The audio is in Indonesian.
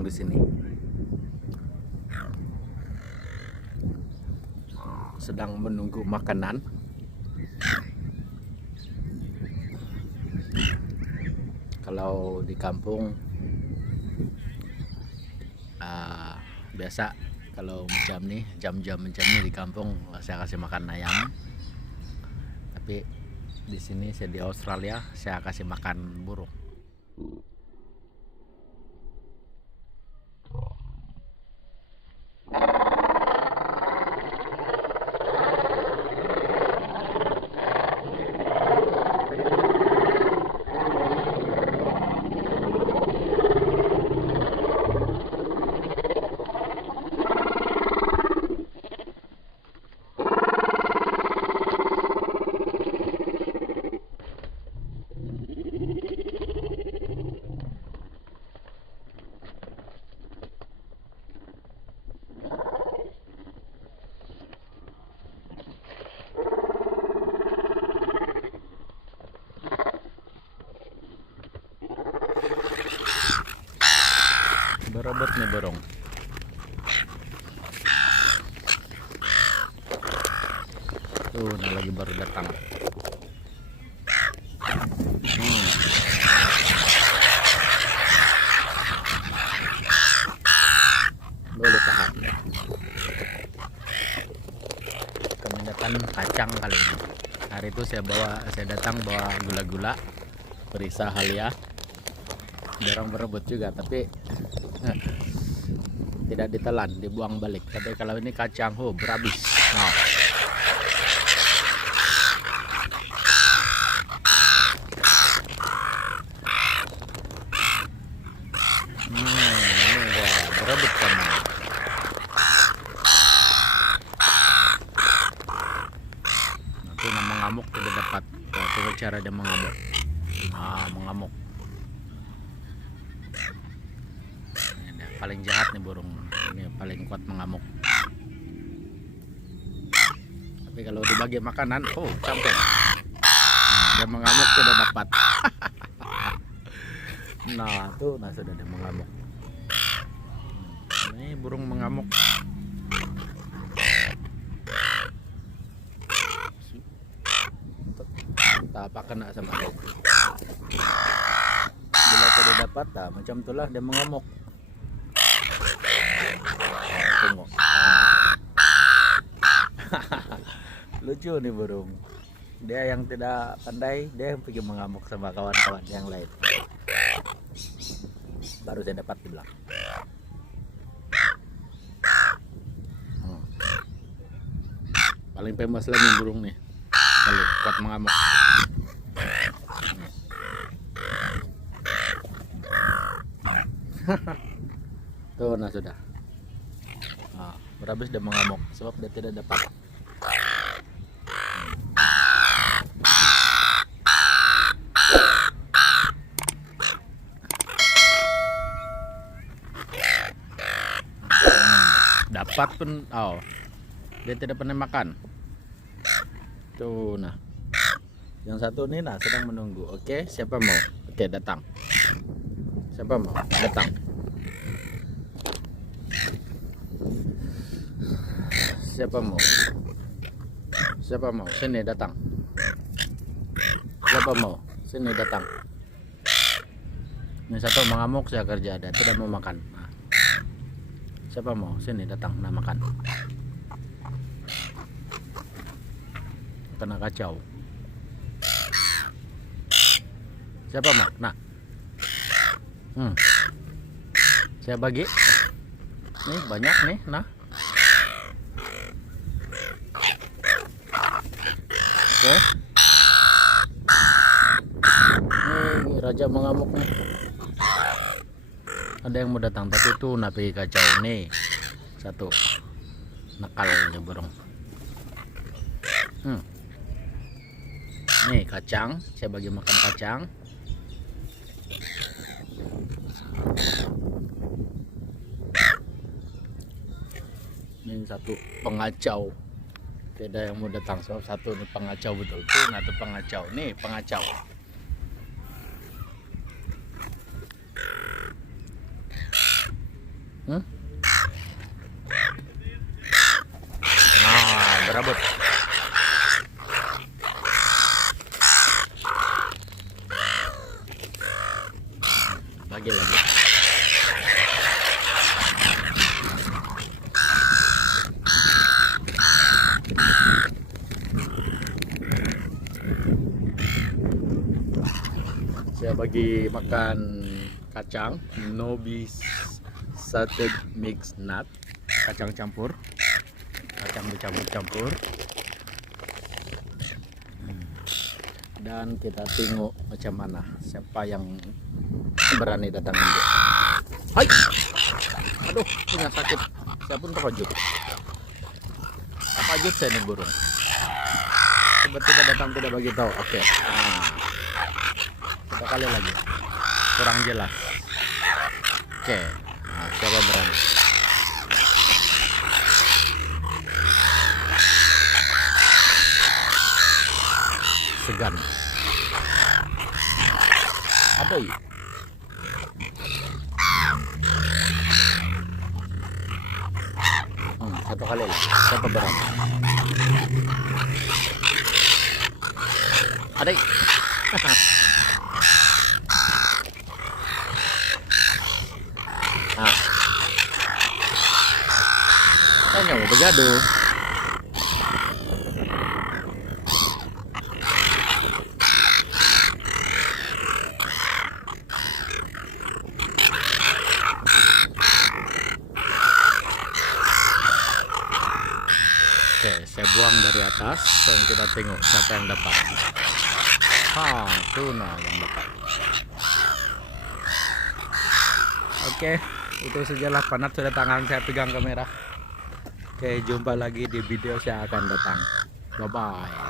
burung di sini. Sedang menunggu makanan. Kalau di kampung biasa kalau jam-jam nih di kampung saya kasih makan ayam. Tapi di sini saya di Australia saya kasih makan burung. Berebut nih burung. Tuh, nah lagi baru datang. Boleh tahan. Kebanyakan kacang kali ini. Hari itu saya datang bawa gula-gula, perisa halia. Dorong berebut juga, tapi tidak ditelan, dibuang balik. Tapi kalau ini kacang, berhabis. Nah. Ini udah berebut kan. Nanti mengamuk tidak dapat. Coba cara dia mengamuk. Mengamuk. Paling jahat nih burung ini, paling kuat mengamuk. Tapi kalau dibagi makanan, sampai dia mengamuk tidak dapat. Nah sudah dia mengamuk. Ini burung mengamuk. Tak apa kena sama dia. Bila tidak dapat, macam itulah dia mengamuk. Tunggu. Lucu nih burung. Dia yang tidak pandai, dia yang pergi mengamuk sama kawan-kawan yang lain. Baru saya dapat di belakang. Paling famous lagi burung nih. Kalau kuat mengamuk. Tuh, nah sudah. Berhabis dia mengamuk sebab dia tidak dapat. Dapat pun, dia tidak pernah makan. Tuh, nah. Yang satu ini sedang menunggu. Oke, siapa mau? Oke, datang. Siapa mau? Datang. Siapa mau? Sini datang. Siapa mau? Sini datang. Ini satu mengamuk, saya kerja dan tidak mau makan. Siapa mau? Sini datang, makan. Kena kacau. Siapa mau? Saya bagi. Nih banyak nih, Oke. Ini raja mengamuk nih. Ada yang mau datang, tapi itu napi kacau nih. Satu nakalnya burung. Nih kacang, saya bagi makan kacang. Ini satu pengacau. Tidak yang mau datang, sebab satu nih pengacau betul tuh, tuh pengacau nih, pengacau. Hmm? Nah, berabot. Lagi. Saya bagi makan kacang Nobis salted mix nut, kacang campur, kacang dicampur-campur. Dan kita tengok macam mana siapa yang berani datang ambil. Hai, aduh, punya sakit. Saya pun terkejut. Terkejut saya nih burung. Tiba-tiba datang tidak bagi tahu. Oke. Nah, satu kali lagi. Kurang jelas. Oke. Nah, siapa berani? Segan. Aduh. Satu kali lah. Siapa berani? Adik. Nah. Tanya mau bergaduh. Oke, saya buang dari atas dan kita tengok siapa yang dapat. Tuna yang dapat. Oke, itu sajalah, penat sudah tangan saya pegang kamera. Oke, jumpa lagi di video saya akan datang. Bye bye.